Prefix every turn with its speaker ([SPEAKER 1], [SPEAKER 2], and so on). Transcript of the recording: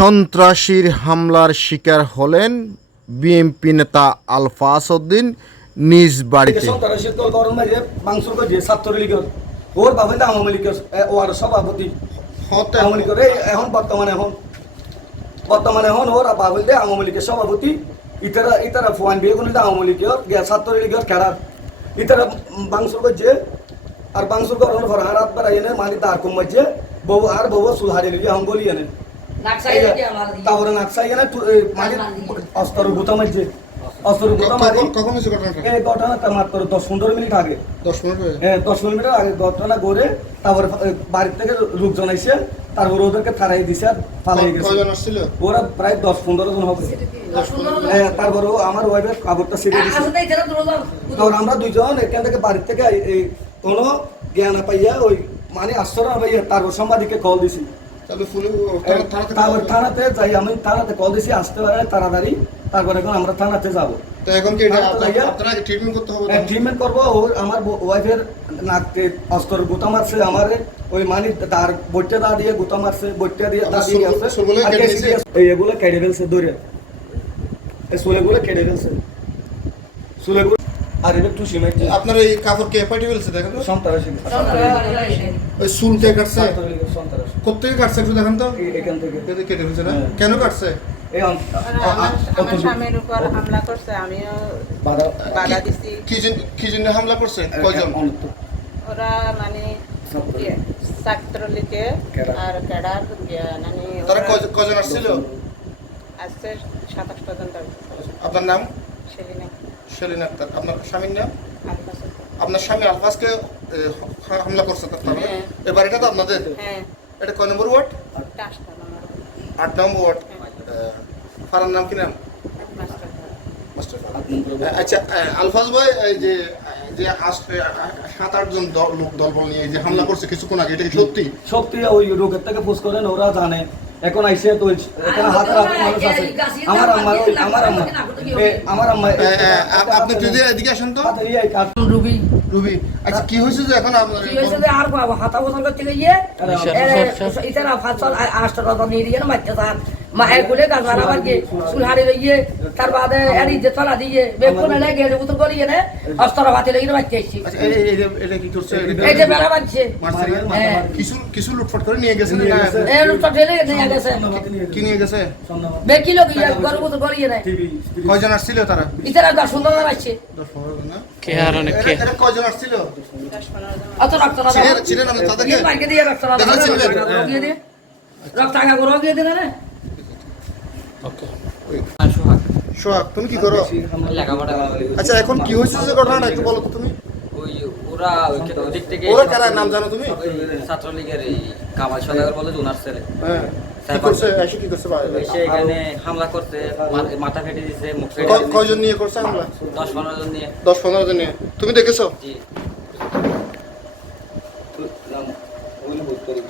[SPEAKER 1] সন্ত্রাসীর হামলার শিকার হলেন বিএনপি নেতা আলফাস উদ্দিন নিজ বাড়িতে।
[SPEAKER 2] লীগের আর সভাপতি লীগের। এখন বর্তমানে এখন বর্তমানে এখন ওর আওয়ামী লীগের সভাপতি, ইতারা ইতারা ফুয়ান বিয়ে কোনো আওয়ামী লীগের গিয়া ছাত্রলীগের খেলার ইতারা মাংস যে, আর গরম ঘর হারাত বেড়াই এনে মানি দাঁড় কম মাঝে বউ, আর বউ চুল হারিয়ে লিখি এখন বলি এনে তারপরে নাকসাই মানি অস্তর গুতা মাঝে অস্তর গুতা মাঝে
[SPEAKER 3] কখন হয়েছে ঘটনাটা?
[SPEAKER 2] এই ঘটনাটা মাত্র দশ পনেরো মিনিট আগে।
[SPEAKER 3] দশ মিনিট হ্যাঁ
[SPEAKER 2] দশ মিনিট আগে ঘটনা করে তারপরে বাড়ির থেকে লোকজন এসে তারপরে ওদেরকে থানায় দিছে আর পালিয়ে গেছে। ওরা প্রায় দশ পনেরো জন হবে। হ্যাঁ তারপরে আমার ওয়াইফের কাপড়টা ছিঁড়ে দিছে। তখন আমরা দুইজন এখান থেকে বাড়ির থেকে এই- কোনো জ্ঞান না পাইয়া ওই মানে আশ্চর্য পাইয়া তারপর সাংবাদিককে কল দিছি। তারপর থানাতে যাই আমি থানাতে কল দিছি আসতে পারে তাড়াতাড়ি। তারপরে এখন আমরা থানাতে যাব।
[SPEAKER 3] তো এখন কি এটা
[SPEAKER 2] থানাতে যাইয়া-
[SPEAKER 3] আপনারা ট্রিটমেন্ট করতে হবে
[SPEAKER 2] ট্রিটমেন্ট করব ও আমার ওয়াইফের নাকতে অস্তর গুতা মারছে আমার ওই মানে তার বইটা দা দিয়ে গুতা মারছে বইটা দিয়ে দা
[SPEAKER 3] আপনার
[SPEAKER 2] দিয়ে
[SPEAKER 3] চুল-
[SPEAKER 2] গেছে আর
[SPEAKER 3] কেটে
[SPEAKER 2] কেসি
[SPEAKER 3] দিয়েছে?
[SPEAKER 2] দিয়ে- এই ফেলছে দৌড়ে এই চুলেগুলো কেটে ফেলছে। চুলেগুলো আর এটা টুসি
[SPEAKER 3] আপনার এই কাপড় কে পাঠিয়ে ফেলছে দেখেন ওই কাটছে? কোথেকে কাটছে একটু দেখেন তো?
[SPEAKER 2] এখান থেকে।
[SPEAKER 3] কেটে ফেলছে না?
[SPEAKER 2] হ্যাঁ।
[SPEAKER 3] কেন কাটছে?
[SPEAKER 4] হামলা করছে আমিও
[SPEAKER 2] বাধা-
[SPEAKER 4] বাধা দিছি।
[SPEAKER 3] কি জন্য হামলা করছে? কয়জন?
[SPEAKER 4] ওরা মানে ইয়ে, ছাত্রলীগে আর ক্যাডার ইয়ে, মানে
[SPEAKER 3] তারা আসছিল?
[SPEAKER 4] আসছে সাতাশ পর্যন্ত
[SPEAKER 3] আপনার নাম?
[SPEAKER 4] সেলিনা।
[SPEAKER 3] সেলিন আক্তার। আপনার স্বামীর নাম? আপনার স্বামী আলফাজকে হামলা করছে তার তাহলে
[SPEAKER 4] হ্যাঁ।
[SPEAKER 3] তো আপনাদের?
[SPEAKER 4] হ্যাঁ।
[SPEAKER 3] এটা কয় নম্বর ওয়ার্ড? আট নম্বর ওয়ার্ড। ফারার নাম কি নাম। আচ্ছা আহ, আলফাজ ভাই এই যে যে সাত আটজন দল- লোক দলবল নিয়ে যে হামলা করছে কিছুক্ষণ আগে এটা কি সত্যি?
[SPEAKER 2] সত্যি ওই রোগের থেকে পোস্ট করেন ওরা জানে। এখন আইসে তো এখানে হাতে মানুষ আছে। আমার আম্মা আমার আম্মা। আমার আম্মা
[SPEAKER 3] আপনি যদি এদিকে আসেন তো।
[SPEAKER 5] রুবি।
[SPEAKER 3] রুবি আচ্ছা কি হয়েছে যে এখন আপনার
[SPEAKER 5] কি হয়েছে যে আর বাবা হাতা বসন করতে গিয়ে এটা ফাসল আটটা রত নিয়ে দিয়ে মারতে হারি লইয়ে তার বাদে এরি যে তলা দিয়ে বেগুন এনে গেলে উতর করিয়ে নে অস্তর ভাতে লইয়ে মারতে এসছি
[SPEAKER 3] আচ্ছা এই- এই- এই- এটা কি করছে?
[SPEAKER 5] এই যে হ্যাঁ।
[SPEAKER 3] কিছু কিছু লুটফাট করে নিয়ে গেছে।
[SPEAKER 5] এই লোকটা ঢেলে নিয়ে গেছে।
[SPEAKER 3] কি নিয়ে গেছে?
[SPEAKER 2] সন্ধ্যা-
[SPEAKER 5] বেকি লোক ইয়ে গরু
[SPEAKER 3] কয়জন আসছিল তারা?
[SPEAKER 5] ইতারা দশ সুন্দর মারছে
[SPEAKER 3] দশ পনেরো জন না?
[SPEAKER 6] কে আর অনেক কে?
[SPEAKER 3] কয়জন আসছিল?
[SPEAKER 5] অত রক্ত না
[SPEAKER 3] ছিলেন- আপনি তাদেরকে?
[SPEAKER 5] দিয়ে রক্ত না দিয়ে রক্ত আগা করে রগিয়ে দিলে না।
[SPEAKER 3] সোহাগ তুমি কি করো?
[SPEAKER 7] লেখাপড়া
[SPEAKER 3] আচ্ছা এখন কি হয়েছে যে ঘটনাটা একটু বলো তো তুমি?
[SPEAKER 7] ওই ওরা ওদিক থেকে
[SPEAKER 3] ওরা কারা? নাম জানো তুমি?
[SPEAKER 7] ছাত্রলীগের এই কামাল সদাগর বলে যে ওনার ছেলে।
[SPEAKER 3] হ্যাঁ।
[SPEAKER 7] হামলা করতে মাথা ফেটে দিছে মুখ ফেটে
[SPEAKER 3] কয়জন নিয়ে করছে হামলা?
[SPEAKER 7] দশ পনেরো জন নিয়ে।
[SPEAKER 3] দশ পনেরো জন নিয়ে। তুমি দেখেছ?
[SPEAKER 7] জি।
[SPEAKER 2] ওই ভোট করি।